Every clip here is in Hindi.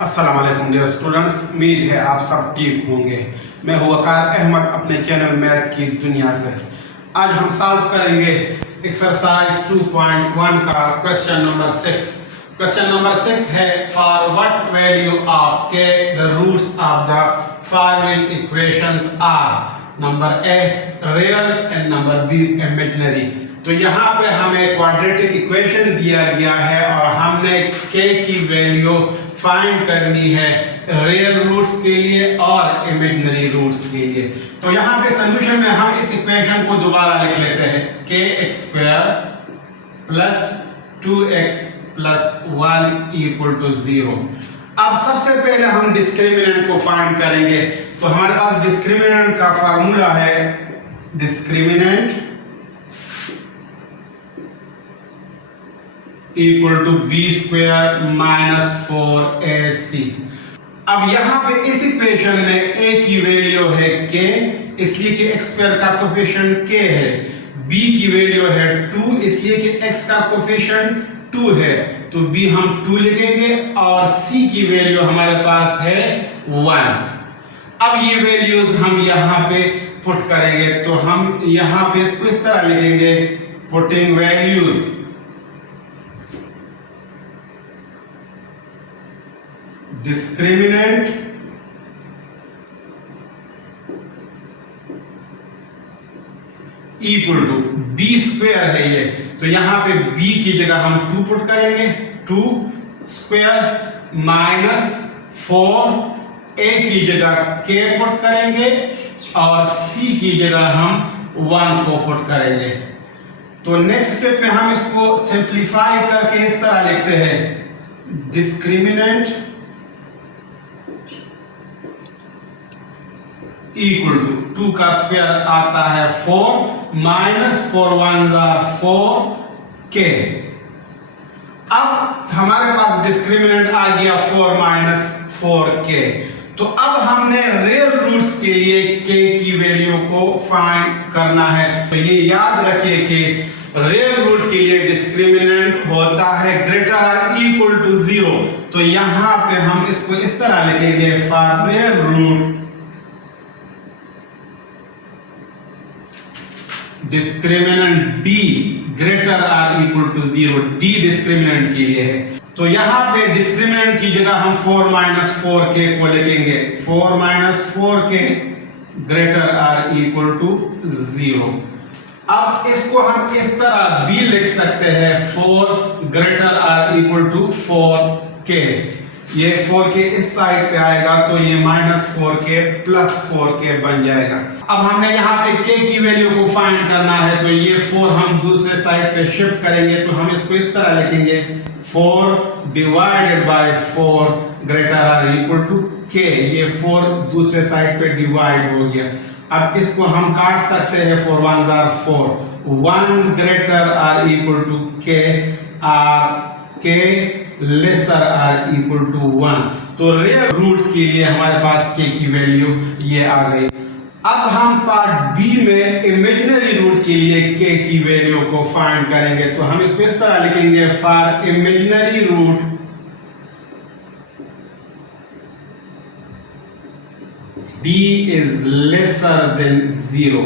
अस्सलाम वालेकुम डियर स्टूडेंट्स, उम्मीद है आप सब ठीक होंगे। मैं हूँ वकार अहमद अपने चैनल मैथ की दुनिया से। आज हम सॉल्व करेंगे एक्सरसाइज 2.1 का क्वेश्चन नंबर 6। क्वेश्चन नंबर 6 है for what value of k the roots of the following equations are. Number A real and number B imaginary. तो यहाँ पे हमें क्वाड्रेटिक इक्वेशन दिया गया है और हमने के की वैल्यू फाइंड करनी है रियल रूट्स के लिए और इमेजिनरी रूट्स के लिए। तो यहाँ पे सॉल्यूशन में हम इस इक्वेशन को दोबारा लिख लेते हैं के x square plus 2x plus 1 equal to 0। अब सबसे पहले हम डिस्क्रिमिनेंट को फाइंड करेंगे। तो हमारे पास डिस्क्रिमिनेंट का फार्मूला है discriminant equal to b square minus 4ac। अब यहाँ पे इस इक्वेशन में a की वैल्यू है k, इसलिए कि x स्क्वायर का कोफिशिएंट k है। b की वैल्यू है 2, इसलिए कि x का कोफिशिएंट 2 है, तो b हम 2 लिखेंगे और c की वैल्यू हमारे पास है 1। अब ये वैल्यूज हम यहाँ पे पुट करेंगे, तो हम यहाँ पे इसको इस तरह लिखेंगे putting values discriminant equal to b square है ये, तो यहां पे b की जगह हम 2 पुट करेंगे, 2 स्क्वायर माइनस 4, a की जगह k पुट करेंगे और c की जगह हम 1 को पुट करेंगे। तो नेक्स्ट स्टेप में हम इसको सिंप्लीफाई करके इस तरह लिखते हैं डिस्क्रिमिनेंट इक्वल टू 2 का स्क्वायर आता है 4 माइनस 4 1 4k। अब हमारे पास डिस्क्रिमिनेंट आ गया 4 माइनस 4k। तो अब हमने रियल रूट्स के लिए k की वैल्यू को फाइंड करना है। तो ये याद रखिए कि रियल रूट के लिए डिस्क्रिमिनेंट होता है ग्रेटर और इक्वल टू 0। तो यहां पे हम इसको इस तरह लिखेंगे for real root discriminant d greater और इक्वल टू 0। d डिस्क्रिमिनेंट के लिए है, तो यहां पे डिस्क्रिमिनेंट की जगह हम 4 माइनस 4k को लिखेंगे 4 माइनस 4k ग्रेटर और इक्वल टू 0। अब इसको हम इस तरह b लिख सकते हैं 4 ग्रेटर और इक्वल टू 4k। ये 4k इस साइड पे आएगा तो ये माइनस 4k प्लस 4k बन जाएगा। अब हमें यहाँ पे k की वैल्यू को फाइंड करना है, तो ये 4 हम दूसरे साइड पे शिफ्ट करेंगे, तो हम इसको इस तरह लिखेंगे 4 डिवाइडेड बाय 4 ग्रेटर और इक्वल टू k। ये 4 दूसरे साइड पे डिवाइड हो गया। अब इसको हम काट सकते हैं 4 1 4 1 ग्रेटर और इक्वल टू k और k लेसर और इक्वल टू 1। तो रियल रूट के लिए हमारे पास k की वैल्यू ये आ गई। अब हम पार्ट बी में इमेजिनरी रूट के लिए k की वैल्यू को फाइंड करेंगे, तो हम इसको इस तरह लिखेंगे for imaginary root b is lesser than 0।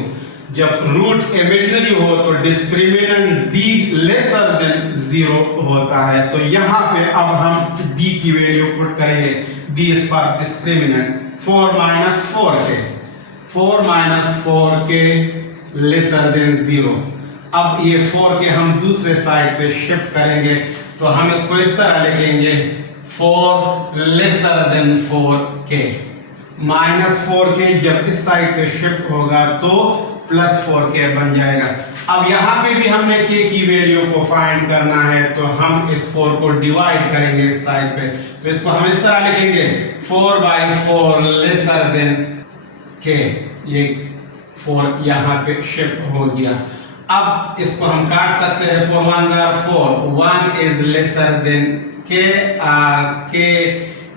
जब रूट इमेजिनरी हो तो डिस्क्रिमिनेंट d लेसर देन 0 होता है। तो यहाँ पे अब हम d की वैल्यू पुट करेंगे, d is for discriminant 4 minus 4k 4 minus 4k laser than 0। अब ये 4k हम दूसरे साइड पे शिफ्ट करेंगे, तो हम इसको इस तरह लिखेंगे 4 lesser than 4k minus 4k जब इस साइड पे शिफ्ट होगा तो प्लस 4k बन जाएगा। अब यहाँ पे भी हमने k की वैल्यू को फाइंड करना है, तो हम इस 4 को डिवाइड करेंगे इस साइड पे, तो इसको हम इस तरह लिखेंगे 4 बाई 4 लेसर देन k। ये 4 यहाँ पे शिफ्ट हो गया। अब इसको हम काट सकते हैं 4 1 4 1 इज लेसर देन k और k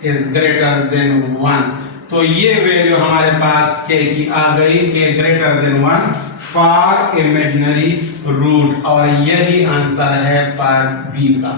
इज ग्रेटर देन 1। तो ये वैल्यू हमारे पास k की आ गई, k greater than 1 for imaginary root, और यही आंसर है पार्ट बी का।